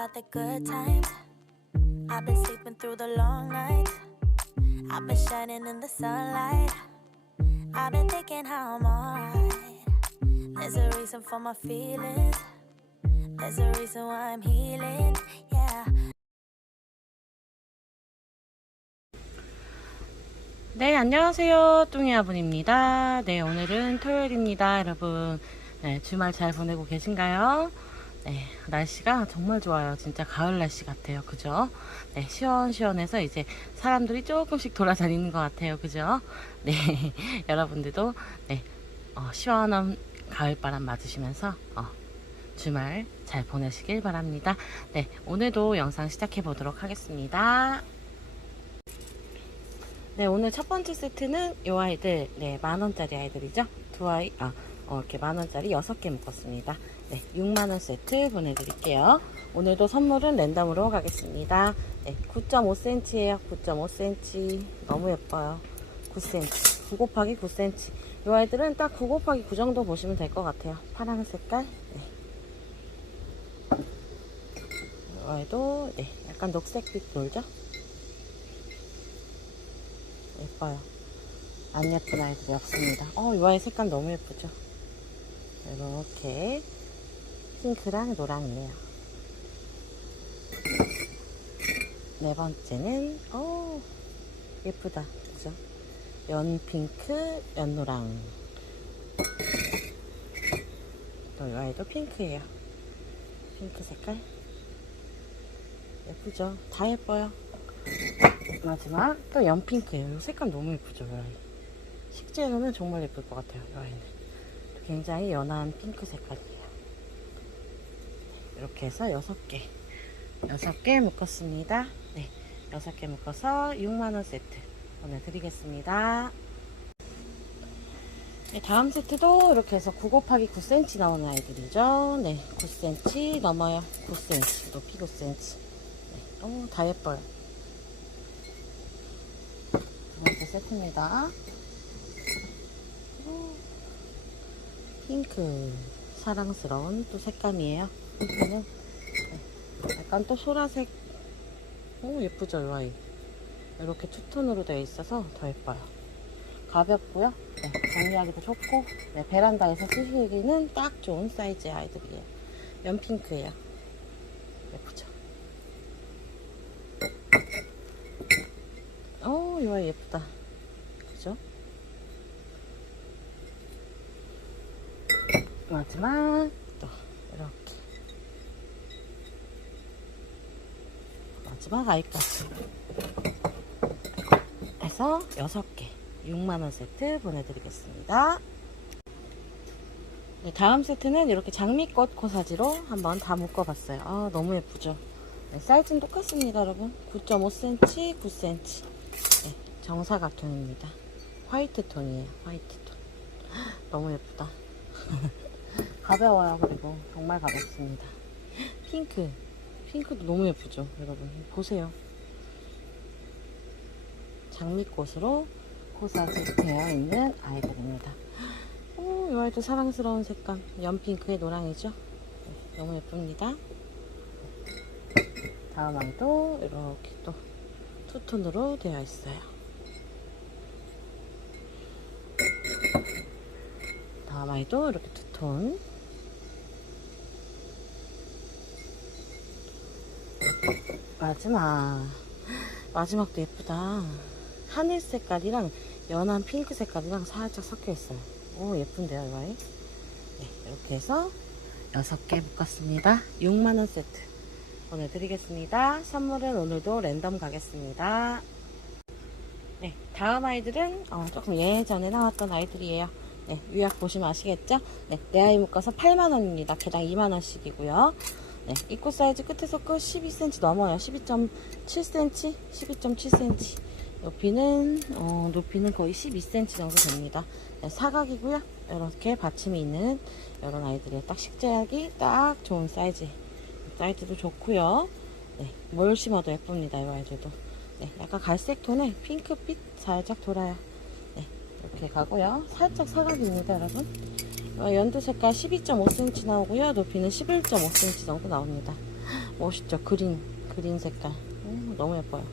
about the good times. I've been sleeping through the long nights. I've been shining in the sunlight. I've been thinking how I'm alright. There's a reason for my feelings. There's a reason why I'm healing. Yeah. 네, 안녕하세요. 뚱이 아분입니다. 네, 오늘은 토요일입니다, 여러분. 네, 주말 잘 보내고 계신가요? 네, 날씨가 정말 좋아요. 진짜 가을 날씨 같아요. 그죠? 네, 시원시원해서 이제 사람들이 조금씩 돌아다니는 것 같아요. 그죠? 네, 여러분들도, 네, 어, 시원한 가을바람 맞으시면서, 어, 주말 잘 보내시길 바랍니다. 네, 오늘도 영상 시작해 보도록 하겠습니다. 네, 오늘 첫 번째 세트는 이 아이들, 네, 만원짜리 아이들이죠. 두 아이, 아, 어, 이렇게 만원짜리 여섯 개 묶었습니다. 네, 6만원 세트 보내드릴게요. 오늘도 선물은 랜덤으로 가겠습니다. 네, 9.5cm예요. 9.5cm. 너무 예뻐요. 9cm. 9 곱하기 9cm. 이 아이들은 딱 9 곱하기 9 정도 보시면 될 것 같아요. 파란 색깔. 네. 이 아이도, 네, 약간 녹색빛 돌죠? 예뻐요. 안 예쁜 아이들이 없습니다. 어, 이 아이 색감 너무 예쁘죠? 이렇게 핑크랑 노랑이에요. 네 번째는 어 예쁘다, 그죠? 연 핑크, 연 노랑. 또 이 아이도 핑크예요. 핑크 색깔 예쁘죠? 다 예뻐요. 마지막 또 연 핑크예요. 이 색감 너무 예쁘죠, 이 아이. 식재로는 정말 예쁠 것 같아요, 이 아이는. 굉장히 연한 핑크 색깔이에요. 이렇게 해서 6개. 6개 묶었습니다. 네. 6개 묶어서 6만원 세트 보내드리겠습니다. 네, 다음 세트도 이렇게 해서 9 곱하기 9cm 나오는 아이들이죠. 네. 9cm 넘어요. 9cm. 높이 9cm. 네. 오, 다 예뻐요. 두 번째 세트입니다. 오, 핑크 사랑스러운 또 색감이에요. 네, 약간 또 소라색. 오 예쁘죠 이 아이. 이렇게 투톤으로 되어 있어서 더 예뻐요. 가볍고요. 네, 정리하기도 좋고 네, 베란다에서 쓰시기는 딱 좋은 사이즈의 아이들이에요. 연핑크예요. 예쁘죠? 어, 이 아이 예쁘다. 그죠? 마지막 또 이렇게 마지막 아이까지 해서 6개 6만원 세트 보내드리겠습니다. 네, 다음 세트는 이렇게 장미꽃 코사지로 한번 다 묶어봤어요. 아, 너무 예쁘죠? 네, 사이즈는 똑같습니다, 여러분. 9.5cm, 9cm. 네, 정사각통입니다. 화이트 톤이에요, 화이트 톤. 너무 예쁘다. 가벼워요, 그리고. 정말 가볍습니다. 핑크. 핑크도 너무 예쁘죠, 여러분. 보세요. 장미꽃으로 코사지 되어 있는 아이들입니다. 오, 이 아이도 사랑스러운 색감. 연핑크의 노랑이죠? 네, 너무 예쁩니다. 다음 아이도 이렇게 또 투톤으로 되어 있어요. 다음 아이도 이렇게 투톤. 마지막. 마지막도 예쁘다. 하늘 색깔이랑 연한 핑크 색깔이랑 살짝 섞여 있어요. 오, 예쁜데요, 이 아이? 네, 이렇게 해서 6개 묶었습니다. 6만원 세트 보내드리겠습니다. 선물은 오늘도 랜덤 가겠습니다. 네, 다음 아이들은 어, 조금 예전에 나왔던 아이들이에요. 네, 위약 보시면 아시겠죠? 네, 내 아이 묶어서 8만원입니다. 개당 2만원씩이고요. 네, 입구 사이즈 끝에서 끝 12cm 넘어요. 12.7cm, 12.7cm. 높이는 어, 높이는 거의 12cm 정도 됩니다. 네, 사각이고요. 이렇게 받침이 있는 이런 아이들이 딱 식재하기 딱 좋은 사이즈. 사이즈도 좋고요. 네, 뭘 심어도 예쁩니다. 이 아이들도. 네, 약간 갈색 톤에 핑크빛 살짝 돌아요. 네, 이렇게 가고요. 살짝 사각입니다, 여러분. 어, 연두 색깔 12.5cm 나오고요. 높이는 11.5cm 정도 나옵니다. 멋있죠? 그린, 그린 색깔. 오, 너무 예뻐요.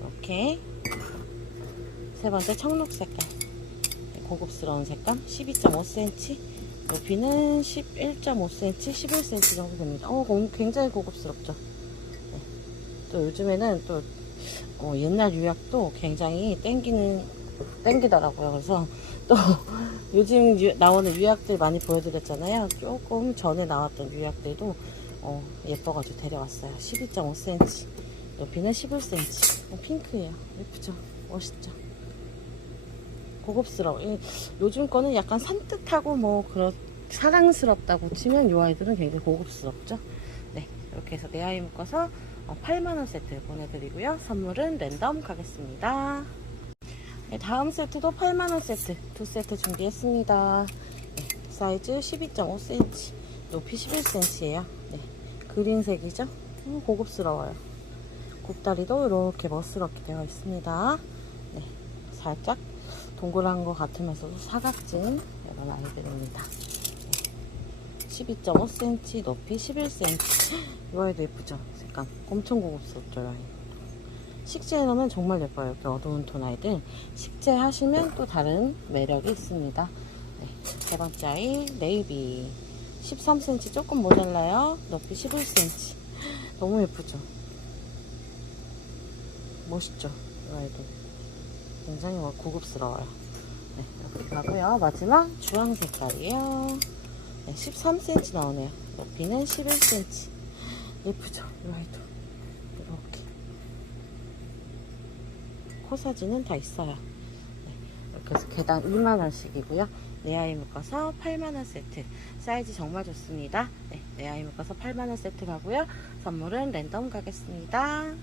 이렇게. 세 번째 청록 색깔. 고급스러운 색감. 12.5cm. 높이는 11.5cm, 11cm 정도 됩니다. 어, 공- 굉장히 고급스럽죠? 네. 또 요즘에는 또 어, 옛날 유약도 굉장히 땡기는, 땡기더라고요. 그래서 또 요즘 유- 나오는 유약들 많이 보여드렸잖아요. 조금 전에 나왔던 유약들도 어, 예뻐가지고 데려왔어요. 12.5cm. 높이는 11cm. 어, 핑크예요. 예쁘죠? 멋있죠? 고급스러워. 이- 요즘 거는 약간 산뜻하고 뭐 그런 사랑스럽다고 치면 이 아이들은 굉장히 고급스럽죠. 네, 이렇게 해서 내 아이 묶어서 8만원 세트 보내드리고요. 선물은 랜덤 가겠습니다. 네, 다음 세트도 8만원 세트 두 세트 준비했습니다. 네, 사이즈 12.5cm, 높이 11cm예요. 네, 그린색이죠? 음, 고급스러워요. 굽다리도 이렇게 멋스럽게 되어 있습니다. 네, 살짝 동그란 것 같으면서도 사각진 이런 아이들입니다. 12.5cm, 높이 11cm. 이 아이도 예쁘죠? 색감 엄청 고급스럽죠, 이 아이. 식재해 놓으면 정말 예뻐요. 이렇게 어두운 톤 아이들. 식재 하시면 또 다른 매력이 있습니다. 네, 세 번째 아이, 네이비. 13cm 조금 모자라요. 높이 11cm. 너무 예쁘죠? 멋있죠? 이 아이도. 굉장히 뭐 고급스러워요. 네, 이렇게 가고요. 마지막 주황 색깔이에요. 네, 13cm 나오네요. 높이는 11cm. 예쁘죠? 이 아이도. 이렇게. 코사지는 다 있어요. 네, 해서 개당 2만원씩이고요. 내 아이 묶어서 8만원 세트. 사이즈 정말 좋습니다. 네, 내 아이 묶어서 8만원 세트 가고요. 선물은 랜덤 가겠습니다.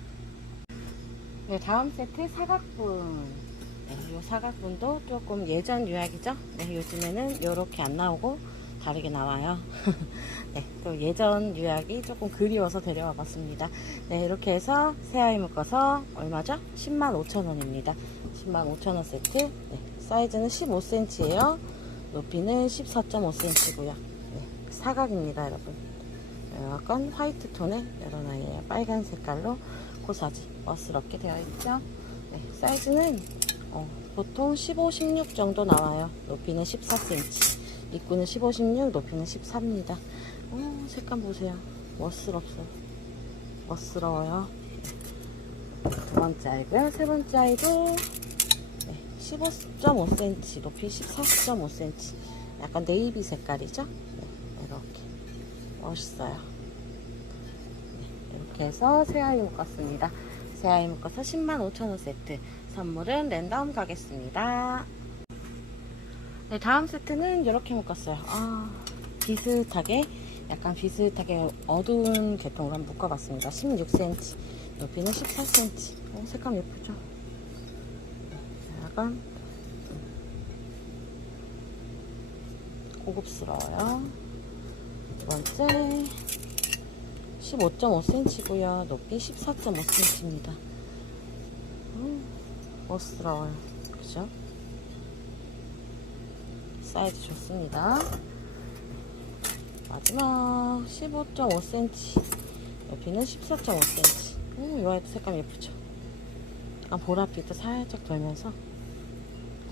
네, 다음 세트 사각분. 네, 이 사각분도 조금 예전 유약이죠. 네, 요즘에는 이렇게 안 나오고 다르게 나와요. 네, 또 예전 유약이 조금 그리워서 데려와 봤습니다. 네, 이렇게 해서 새 아이 묶어서 얼마죠? 10만 5천 원입니다. 10만 5천 원 세트. 네, 사이즈는 15cm예요. 높이는 14.5cm고요. 네, 사각입니다, 여러분. 약간 화이트 톤의 이런 아이예요. 빨간 색깔로 코사지 멋스럽게 되어 있죠. 네, 사이즈는 어, 보통 15, 16 정도 나와요. 높이는 14cm. 입구는 15, 16, 높이는 14입니다. 어, 색감 보세요. 멋스럽어. 멋스러워요. 두 번째 아이고요. 세 번째 아이도 네, 15.5cm, 높이 14.5cm. 약간 네이비 색깔이죠? 네, 이렇게. 멋있어요. 네, 이렇게 해서 새 아이 묶었습니다. 새 아이 묶어서 10만 5천원 세트. 선물은 랜덤 가겠습니다. 네, 다음 세트는 이렇게 묶었어요. 아, 비슷하게, 약간 비슷하게 어두운 계통으로 한번 묶어봤습니다. 16cm, 높이는 14cm. 어, 색감 예쁘죠? 네, 약간 고급스러워요. 두 번째, 15.5cm고요. 높이 14.5cm입니다. 멋스러워요. 그죠? 사이즈 좋습니다. 마지막 15.5cm. 높이는 14.5cm. 음, 이 아이도 색감 예쁘죠? 약간 보랏빛도 살짝 돌면서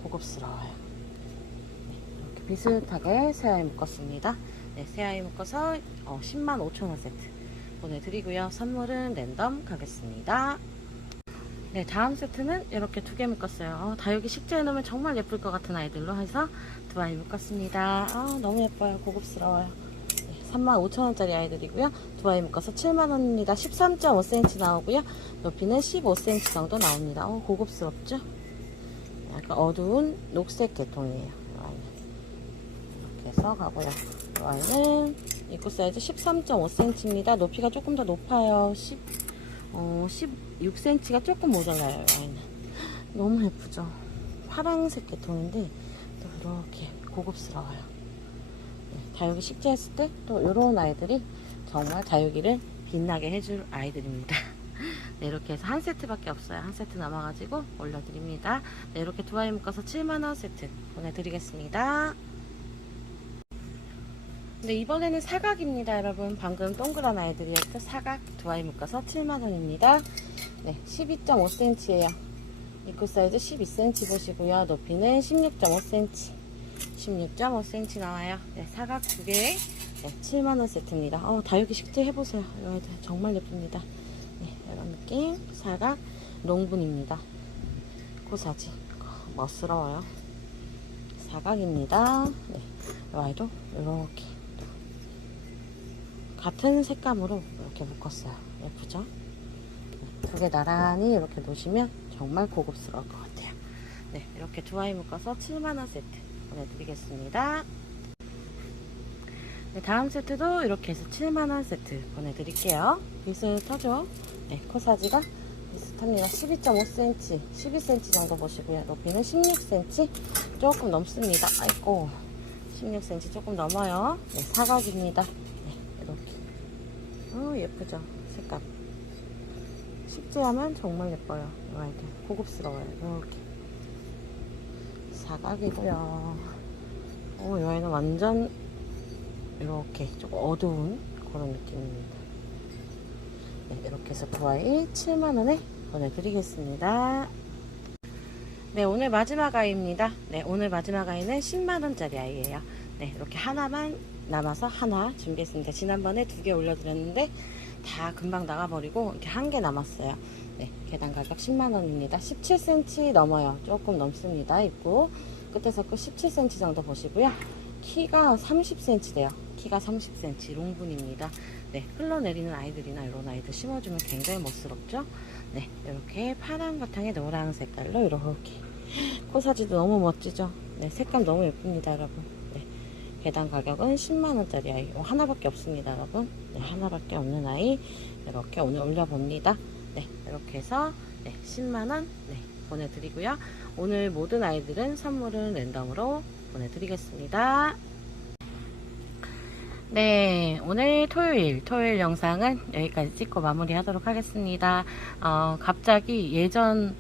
고급스러워요. 네, 이렇게 비슷하게 새아이 묶었습니다. 네, 새아이 묶어서 어, 10만 5천원 세트 보내드리고요. 선물은 랜덤 가겠습니다. 네, 다음 세트는 이렇게 두 개 묶었어요. 어, 다육이 식재해 놓으면 정말 예쁠 것 같은 아이들로 해서 두 아이 묶었습니다. 아, 너무 예뻐요. 고급스러워요. 네, 35,000원짜리 아이들이고요. 두 아이 묶어서 7만원입니다. 13.5cm 나오고요. 높이는 15cm 정도 나옵니다. 어, 고급스럽죠? 약간 어두운 녹색 계통이에요. 이렇게 해서 가고요. 이 아이는 입구 사이즈 13.5cm입니다. 높이가 조금 더 높아요. 10, 어, 16cm가 조금 모자라요. 너무 예쁘죠? 파랑색 계통인데, 또 이렇게 고급스러워요. 네, 다육이 식재했을 때, 또 이런 아이들이 정말 다육이를 빛나게 해줄 아이들입니다. 네, 이렇게 해서 한 세트밖에 없어요. 한 세트 남아가지고 올려드립니다. 네, 이렇게 두 아이 묶어서 7만원 세트 보내드리겠습니다. 네, 이번에는 사각입니다, 여러분. 방금 동그란 아이들이었죠? 사각 두 아이 묶어서 7만원입니다. 네, 12.5cm예요. 입구 사이즈 12cm 보시고요. 높이는 16.5cm. 16.5cm 나와요. 네, 사각 두 개에 네, 7만원 세트입니다. 어, 다육이 식재 해보세요. 이 아이들 정말 예쁩니다. 네, 이런 느낌. 사각 롱분입니다. 고사지. 어, 멋스러워요. 사각입니다. 네, 이 아이도 이렇게 같은 색감으로 이렇게 묶었어요. 예쁘죠? 두개 나란히 이렇게 놓으시면 정말 고급스러울 것 같아요. 네, 이렇게 두 아이 묶어서 7만원 세트 보내드리겠습니다. 네, 다음 세트도 이렇게 해서 7만원 세트 보내드릴게요. 비슷하죠? 네, 코사지가 비슷합니다. 12.5cm, 12cm 정도 보시고요. 높이는 16cm 조금 넘습니다. 아이고, 16cm 조금 넘어요. 네, 사각입니다. 네, 이렇게. 어, 예쁘죠? 색감. 식재하면 정말 예뻐요. 이 아이들. 고급스러워요. 이렇게. 사각이고요. 어, 이 아이는 완전 이렇게 조금 어두운 그런 느낌입니다. 네, 이렇게 해서 두 아이 7만원에 보내드리겠습니다. 네, 오늘 마지막 아이입니다. 네, 오늘 마지막 아이는 10만원짜리 아이예요. 네, 이렇게 하나만 남아서 하나 준비했습니다. 지난번에 두 개 올려드렸는데 다 금방 나가버리고 이렇게 한 개 남았어요. 네, 계단 가격 10만원입니다. 17cm 넘어요. 조금 넘습니다. 입구 끝에서 끝 17cm 정도 보시고요. 키가 30cm 돼요. 키가 30cm 롱분입니다. 네, 흘러내리는 아이들이나 이런 아이들 심어주면 굉장히 멋스럽죠? 네, 이렇게 파란 바탕에 노란 색깔로 이렇게 코사지도 너무 멋지죠? 네, 색감 너무 예쁩니다, 여러분. 네, 계단 가격은 10만원짜리 아이 어, 하나밖에 없습니다, 여러분. 네, 하나밖에 없는 아이 이렇게 오늘 올려봅니다. 네, 이렇게 해서 네, 10만원 네, 보내드리고요. 오늘 모든 아이들은 선물은 랜덤으로 보내드리겠습니다. 네, 오늘 토요일, 토요일 영상은 여기까지 찍고 마무리 하도록 하겠습니다. 어, 갑자기 예전,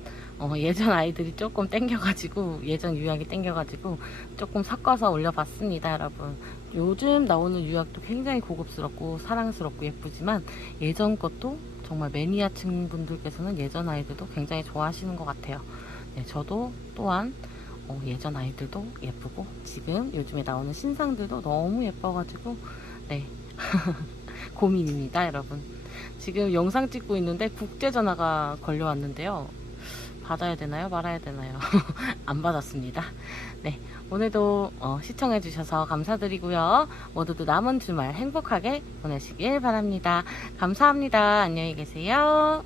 어, 예전 아이들이 조금 땡겨가지고, 예전 유약이 땡겨가지고, 조금 섞어서 올려봤습니다, 여러분. 요즘 나오는 유약도 굉장히 고급스럽고, 사랑스럽고, 예쁘지만, 예전 것도 정말 매니아층 분들께서는 예전 아이들도 굉장히 좋아하시는 것 같아요. 네, 저도 또한 어, 예전 아이들도 예쁘고 지금 요즘에 나오는 신상들도 너무 예뻐가지고 네 고민입니다 여러분 지금 영상 찍고 있는데 국제전화가 걸려왔는데요 받아야 되나요? 말아야 되나요? 안 받았습니다. 네 오늘도 어, 시청해 주셔서 감사드리고요. 모두도 남은 주말 행복하게 보내시길 바랍니다. 감사합니다. 안녕히 계세요